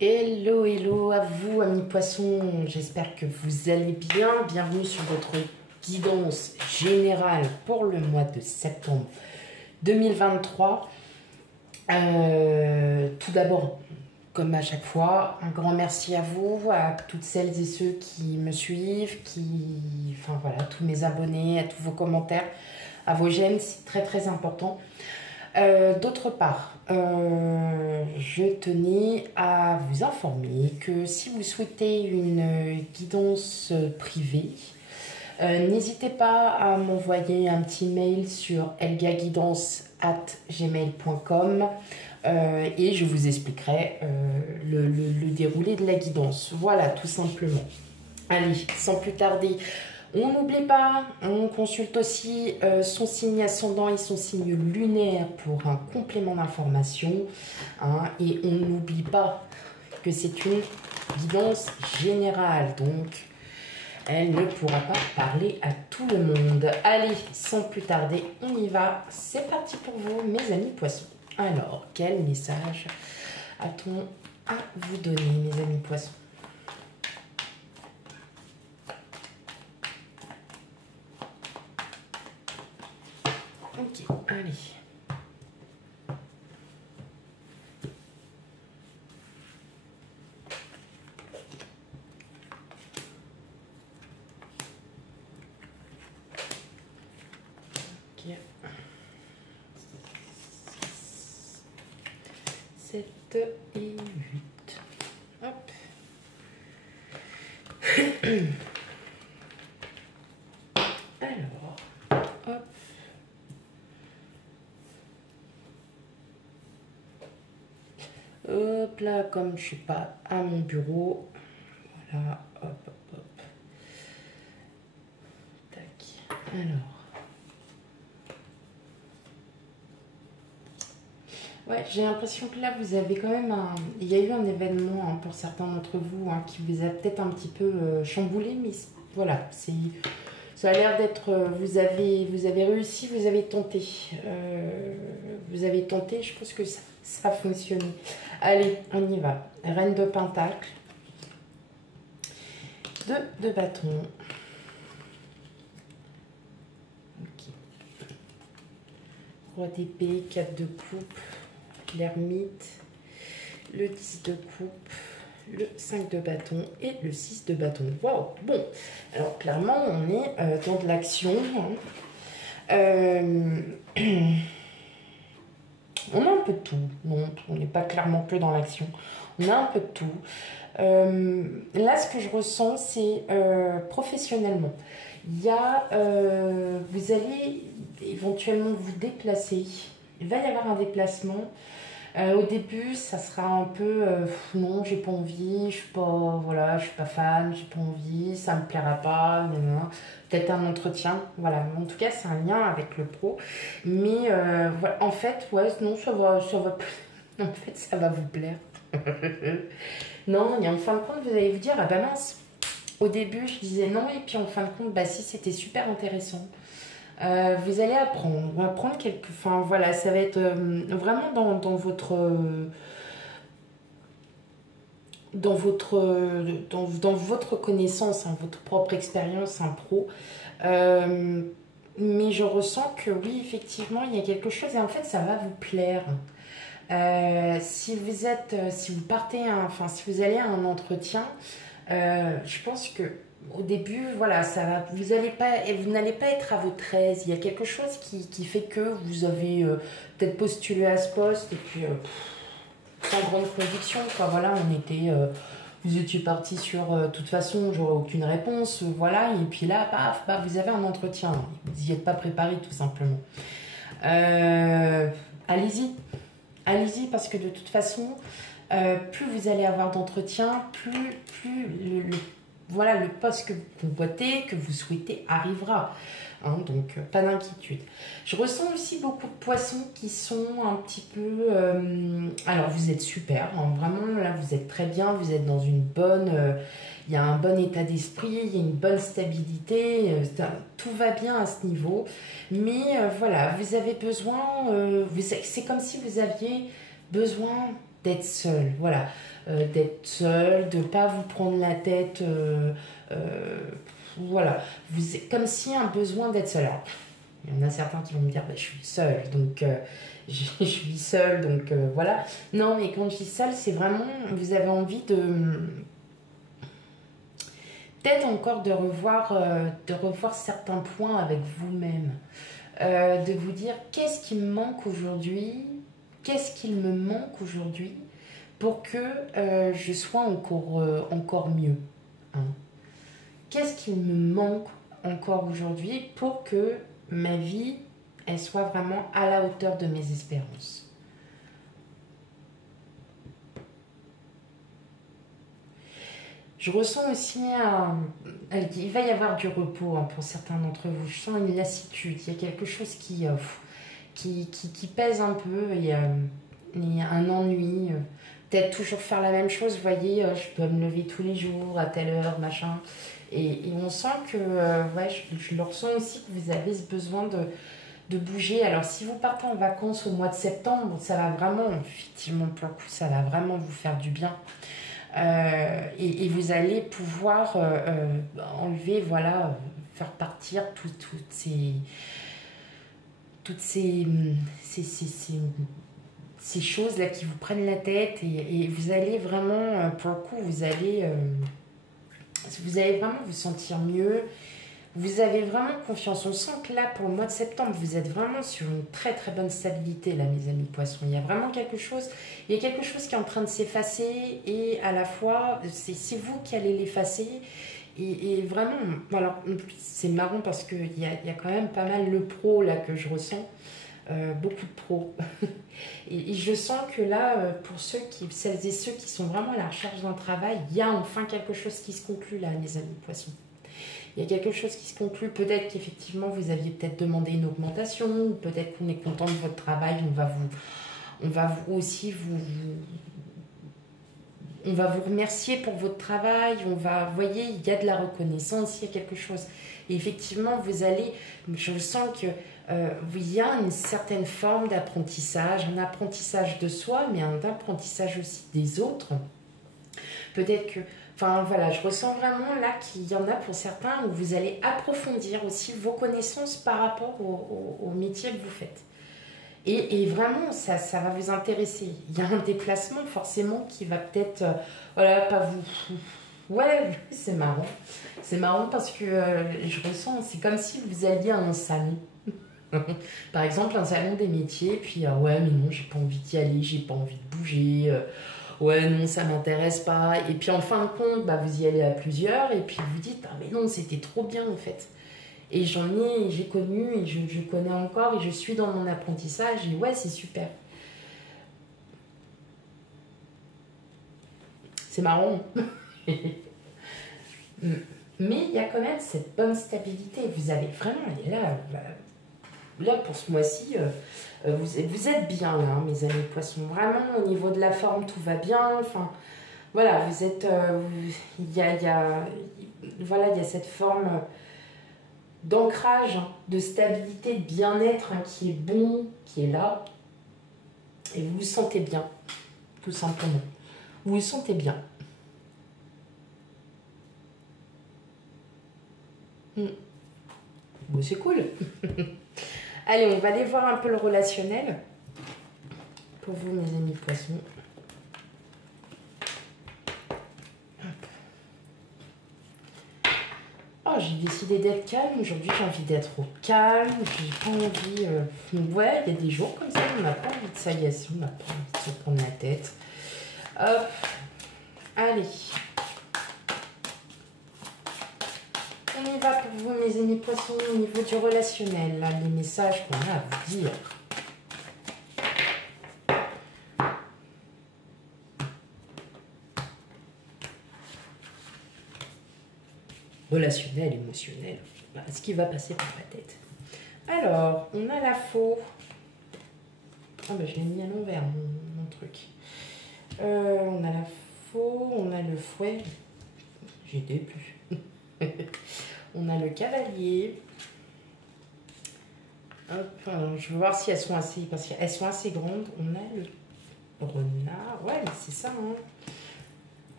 Hello, hello à vous, amis poissons. J'espère que vous allez bien. Bienvenue sur votre guidance générale pour le mois de septembre 2023. Tout d'abord, comme à chaque fois, un grand merci à vous, à toutes celles et ceux qui me suivent, enfin voilà, tous mes abonnés, à tous vos commentaires, à vos j'aime, c'est très très important. D'autre part, je tenais à vous informer que si vous souhaitez une guidance privée, n'hésitez pas à m'envoyer un petit mail sur elgaguidance@gmail.com et je vous expliquerai le déroulé de la guidance. Voilà, tout simplement. Allez, sans plus tarder, on n'oublie pas, on consulte aussi son signe ascendant et son signe lunaire pour un complément d'information. Hein, et on n'oublie pas que c'est une guidance générale, donc elle ne pourra pas parler à tout le monde. Allez, sans plus tarder, on y va. C'est parti pour vous, mes amis poissons. Alors, quel message a-t-on à vous donner, mes amis poissons? Ok, allez. Ok. 7 et 8. Hop. Alors, hop. Hop là, comme je suis pas à mon bureau, voilà, hop, hop, hop. Tac. Alors. Ouais, j'ai l'impression que là, vous avez quand même il y a eu un événement hein, pour certains d'entre vous hein, qui vous a peut-être un petit peu chamboulé, mais voilà, ça a l'air d'être, vous avez réussi, vous avez tenté. Je pense que ça a fonctionné. Allez, on y va. Reine de Pentacle, 2 de bâton. Ok. Roi d'épée, 4 de coupe. L'ermite, le 10 de coupe, le 5 de bâton et le 6 de bâton. Waouh. Bon, alors clairement, on est dans de l'action. Hein. On a un peu de tout. Non, on n'est pas clairement que dans l'action. On a un peu de tout. Là, ce que je ressens, c'est professionnellement. Il y a, vous allez éventuellement vous déplacer. Il va y avoir un déplacement. Au début, ça sera un peu non, j'ai pas envie, je suis pas, voilà, je suis pas fan, j'ai pas envie, ça me plaira pas, peut-être un entretien, voilà. En tout cas, c'est un lien avec le pro, mais voilà, en fait, ouais, non, ça va, en fait, ça va vous plaire. Non, et en fin de compte, vous allez vous dire, ah bah mince, au début, je disais non, et puis en fin de compte, bah si, c'était super intéressant. Vous allez apprendre quelques... Enfin voilà, ça va être vraiment dans votre... dans votre connaissance, hein, votre propre expérience, un pro. Mais je ressens que oui, effectivement, il y a quelque chose et en fait, ça va vous plaire. Si vous partez, enfin, si vous allez à un entretien, je pense que au début, voilà, vous n'allez pas être à votre aise. Il y a quelque chose qui fait que vous avez peut-être postulé à ce poste et puis sans grande conviction, quoi. Voilà, vous étiez parti sur, de toute façon, j'aurais aucune réponse, voilà, et puis là, paf, paf, vous avez un entretien. Vous n'y êtes pas préparé, tout simplement. Allez-y, parce que de toute façon, plus vous allez avoir d'entretien, plus voilà, le poste que vous convoitez, que vous souhaitez arrivera. Hein, donc, pas d'inquiétude. Je ressens aussi beaucoup de poissons qui sont un petit peu... alors, vous êtes super. Hein, vraiment, là, vous êtes très bien. Vous êtes dans une bonne... il y a un bon état d'esprit, il y a une bonne stabilité. Tout va bien à ce niveau. Mais voilà, vous avez besoin... c'est comme si vous aviez besoin d'être seul. Voilà. d'être seul, de ne pas vous prendre la tête. Voilà, comme si un besoin d'être seul. Alors, il y en a certains qui vont me dire, bah, je suis seule, donc je suis seule, donc voilà. Non, mais quand je dis seule, c'est vraiment, vous avez envie de peut-être encore de revoir certains points avec vous-même. De vous dire, qu'est-ce qui me manque aujourd'hui? Qu'est-ce qu'il me manque aujourd'hui pour que je sois encore mieux, hein? Qu'est-ce qui me manque encore aujourd'hui pour que ma vie, elle soit vraiment à la hauteur de mes espérances? Je ressens aussi il va y avoir du repos, hein, pour certains d'entre vous. Je sens une lassitude. Il y a quelque chose qui pèse un peu. Il y a un ennui. Peut-être toujours faire la même chose. Vous voyez, je dois me lever tous les jours à telle heure, machin. Et on sent que, ouais, je le ressens aussi, que vous avez ce besoin de bouger. Alors, si vous partez en vacances au mois de septembre, ça va vraiment, effectivement, pour le coup, ça va vraiment vous faire du bien. Et vous allez pouvoir enlever, voilà, faire partir toutes ces choses-là qui vous prennent la tête. Et vous allez vraiment, pour le coup, vous allez vraiment vous sentir mieux. Vous avez vraiment confiance. On sent que là, pour le mois de septembre, vous êtes vraiment sur une très très bonne stabilité, là, mes amis poissons. Il y a vraiment quelque chose qui est en train de s'effacer, et à la fois, c'est vous qui allez l'effacer. Et vraiment, alors, c'est marrant parce qu'il y a quand même pas mal le pro là que je ressens. Beaucoup de pros. Et je sens que là, pour celles et ceux qui sont vraiment à la recherche d'un travail, il y a enfin quelque chose qui se conclut là, mes amis poissons. Il y a quelque chose qui se conclut. Peut-être qu'effectivement, vous aviez peut-être demandé une augmentation, ou peut-être qu'on est content de votre travail. On va vous aussi on va vous remercier pour votre travail. Vous voyez, il y a de la reconnaissance, il y a quelque chose. Et effectivement, je sens que il y a une certaine forme d'apprentissage, un apprentissage de soi, mais un apprentissage aussi des autres. Peut-être que, enfin voilà, je ressens vraiment là qu'il y en a pour certains où vous allez approfondir aussi vos connaissances par rapport au métier que vous faites. Et vraiment, ça va vous intéresser. Il y a un déplacement forcément qui va peut-être, voilà, pas vous... Ouais, c'est marrant. C'est marrant parce que je ressens, c'est comme si vous alliez à un salon. Par exemple, un salon des métiers, puis ouais, mais non, j'ai pas envie d'y aller, j'ai pas envie de bouger. Ouais, non, ça m'intéresse pas. Et puis en fin de compte, bah, vous y allez à plusieurs, et puis vous dites, ah mais non, c'était trop bien en fait. Et j'ai connu, et je connais encore, et je suis dans mon apprentissage, et ouais, c'est super. C'est marrant. Mais il y a quand même cette bonne stabilité. Vous avez vraiment, et là pour ce mois-ci, vous êtes bien là, hein, mes amis poissons. Vraiment, au niveau de la forme, tout va bien. Enfin, voilà, vous êtes... voilà, il y a cette forme d'ancrage, hein, de stabilité, de bien-être, hein, qui est bon, qui est là. Et vous vous sentez bien, tout simplement. Vous vous sentez bien. Bon, c'est cool. Allez, on va aller voir un peu le relationnel. Pour vous, mes amis poissons. Oh, j'ai décidé d'être calme. Aujourd'hui, j'ai envie d'être au calme. J'ai pas envie... Ouais, il y a des jours comme ça, on n'a pas envie de sagacer, on n'a pas envie de se prendre la tête. Hop. Allez. On y va pour vous, mes amis poissons, au niveau du relationnel. Là, les messages qu'on a à vous dire. Relationnel, émotionnel. Ce qui va passer par la tête. Alors, on a la faux. Ah bah je l'ai mis à l'envers, mon truc. On a la faux, on a le fouet. J'étais plus. On a le cavalier. Hop, je vais voir si elles sont assez... Parce qu'elles sont assez grandes. On a le renard. Ouais, c'est ça, hein.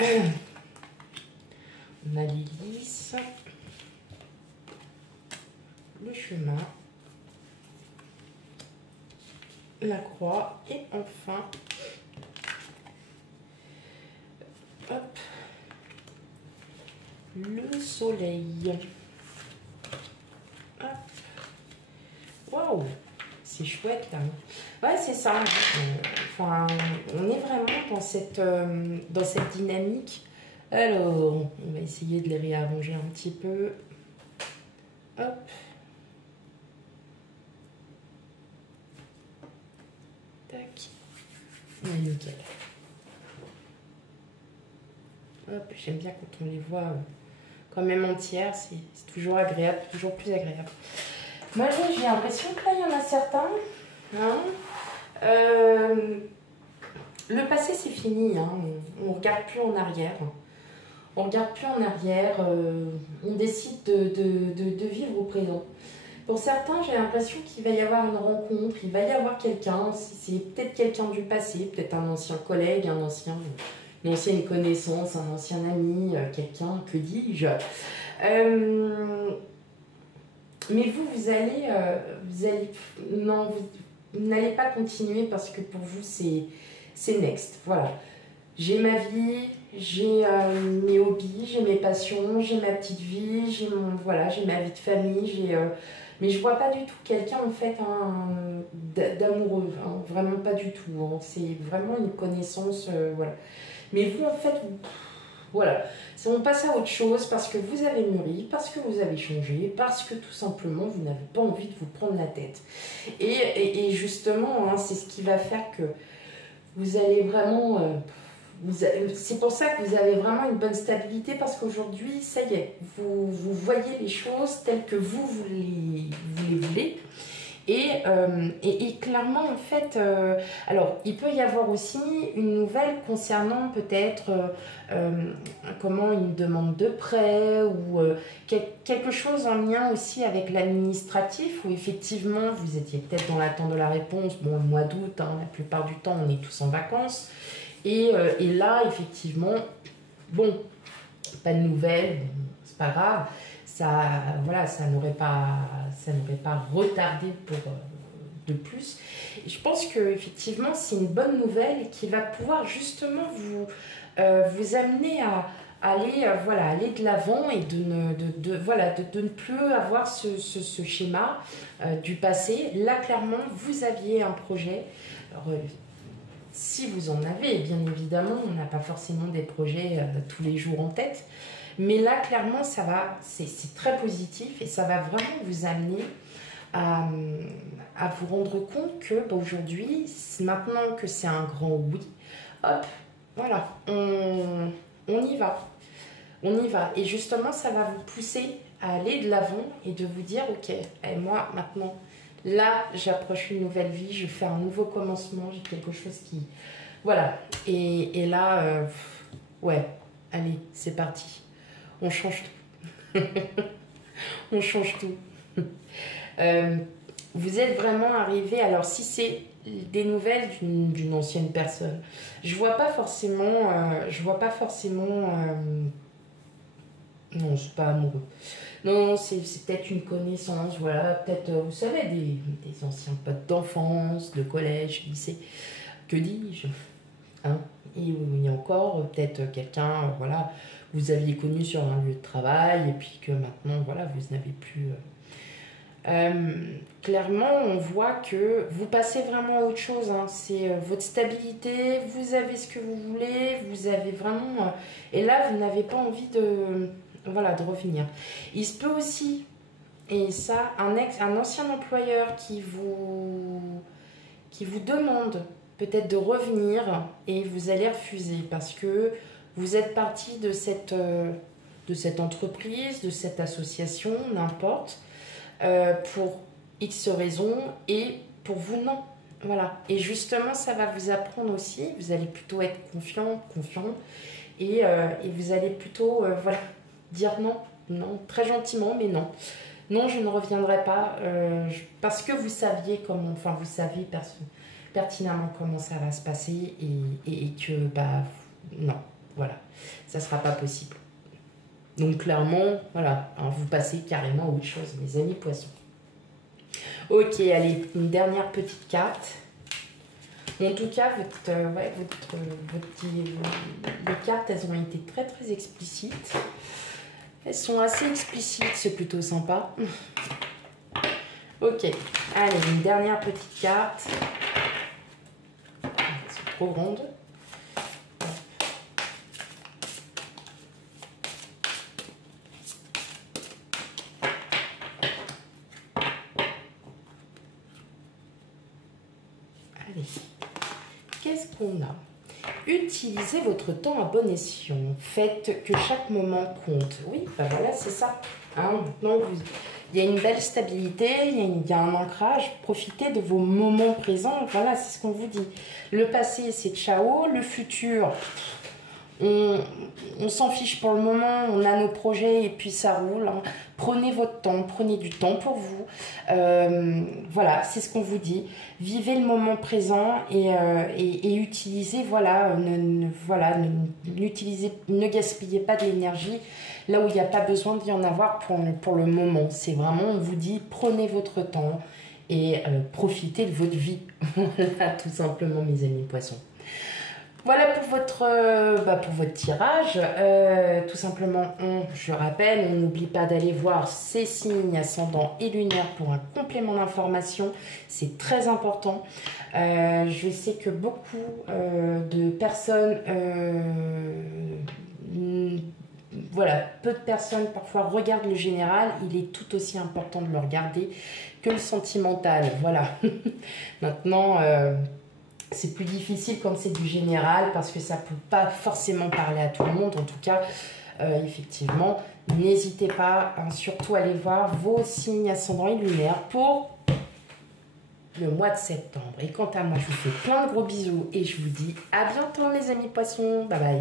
On a l'hélice, le chemin, la croix et enfin, hop, le soleil. Hop. Waouh, c'est chouette là. Ouais, c'est ça. Enfin, on est vraiment dans cette dynamique. Alors, on va essayer de les réarranger un petit peu. Hop. Tac. Ouais, nickel. Hop, j'aime bien quand on les voit quand même entières. C'est toujours agréable, toujours plus agréable. Moi, j'ai l'impression que là, il y en a certains. Hein, le passé, c'est fini. Hein, on ne regarde plus en arrière. On ne regarde plus en arrière. On décide de vivre au présent. Pour certains, j'ai l'impression qu'il va y avoir une rencontre, il va y avoir quelqu'un, c'est peut-être quelqu'un du passé, peut-être un ancien collègue, une ancienne connaissance, un ancien ami, quelqu'un, que dis-je. Mais non, vous n'allez pas continuer parce que pour vous, c'est next. Voilà. J'ai ma vie, j'ai mes hobbies, j'ai mes passions, j'ai ma petite vie, j'ai ma vie de famille, mais je vois pas du tout quelqu'un en fait d'amoureux, hein, vraiment pas du tout. Hein. C'est vraiment une connaissance, voilà. Mais vous en fait, voilà, on passe à autre chose parce que vous avez mûri, parce que vous avez changé, parce que tout simplement vous n'avez pas envie de vous prendre la tête. Et justement, hein, c'est ce qui va faire que vous allez vraiment... c'est pour ça que vous avez vraiment une bonne stabilité parce qu'aujourd'hui, ça y est, vous voyez les choses telles que vous les voulez. Et clairement, en fait, alors, il peut y avoir aussi une nouvelle concernant peut-être comment une demande de prêt ou quelque chose en lien aussi avec l'administratif où effectivement, vous étiez peut-être dans l'attente de la réponse. Bon, le mois d'août, hein, la plupart du temps, on est tous en vacances. Et là, effectivement, bon, pas de nouvelles, bon, c'est pas grave. Ça n'aurait pas retardé de plus. Et je pense que effectivement, c'est une bonne nouvelle qui va pouvoir justement vous amener à aller, aller de l'avant et de ne plus avoir ce schéma du passé. Là, clairement, vous aviez un projet. Alors, si vous en avez, bien évidemment, on n'a pas forcément des projets tous les jours en tête. Mais là, clairement, c'est très positif et ça va vraiment vous amener à vous rendre compte que aujourd'hui, maintenant que c'est un grand oui, hop, voilà, on y va. On y va. Et justement, ça va vous pousser à aller de l'avant et de vous dire, ok, moi, maintenant, là, j'approche une nouvelle vie, je fais un nouveau commencement, j'ai quelque chose qui... Voilà. Et là, ouais, allez, c'est parti. On change tout. On change tout. Vous êtes vraiment arrivé, alors si c'est des nouvelles d'une ancienne personne, je vois pas forcément, non, c'est pas amoureux. Non, c'est peut-être une connaissance, voilà, peut-être, vous savez, des anciens potes d'enfance, de collège, lycée, que dis-je, hein? Et encore, peut-être quelqu'un, voilà, vous aviez connu sur un lieu de travail, et puis que maintenant, voilà, vous n'avez plus... clairement, on voit que vous passez vraiment à autre chose, hein. C'est votre stabilité, vous avez ce que vous voulez, vous avez vraiment... et là, vous n'avez pas envie de revenir. Il se peut aussi, et ça, un ancien employeur qui vous demande peut-être de revenir et vous allez refuser parce que vous êtes parti de cette entreprise, de cette association, n'importe, pour X raisons et pour vous, non. Voilà. Et justement, ça va vous apprendre aussi, vous allez plutôt être confiant, et vous allez plutôt, dire non, très gentiment, mais non. Non, je ne reviendrai pas parce que vous saviez comment, enfin, vous savez pertinemment comment ça va se passer et que, bah, non, Voilà, ça ne sera pas possible. Donc clairement, voilà, hein, vous passez carrément à autre chose, mes amis poissons. Ok, allez, une dernière petite carte. En tout cas, les cartes, elles ont été très très explicites. Elles sont assez explicites, c'est plutôt sympa. Ok, allez, une dernière petite carte. Elles sont trop grandes. Allez, qu'est-ce qu'on a? Utilisez votre temps à bon escient. Faites que chaque moment compte. Oui, ben voilà, c'est ça. Hein, maintenant, il y a une belle stabilité, il y a un ancrage. Profitez de vos moments présents. Voilà, c'est ce qu'on vous dit. Le passé, c'est ciao. Le futur, on s'en fiche pour le moment. On a nos projets et puis ça roule. Hein. Prenez votre temps, prenez du temps pour vous. Voilà, c'est ce qu'on vous dit. Vivez le moment présent et utilisez, voilà, ne gaspillez pas de l'énergie là où il n'y a pas besoin d'y en avoir pour le moment. C'est vraiment, on vous dit, prenez votre temps et profitez de votre vie. Voilà, tout simplement, mes amis poissons. Voilà pour votre tirage. Tout simplement, je rappelle, on n'oublie pas d'aller voir ces signes ascendants et lunaires pour un complément d'information. C'est très important. Je sais que beaucoup de personnes, voilà, peu de personnes parfois regardent le général. Il est tout aussi important de le regarder que le sentimental. Voilà. Maintenant... c'est plus difficile quand c'est du général parce que ça ne peut pas forcément parler à tout le monde. En tout cas, effectivement, n'hésitez pas, hein, surtout à aller voir vos signes ascendants et lunaires pour le mois de septembre. Et quant à moi, je vous fais plein de gros bisous et je vous dis à bientôt, mes amis poissons. Bye bye.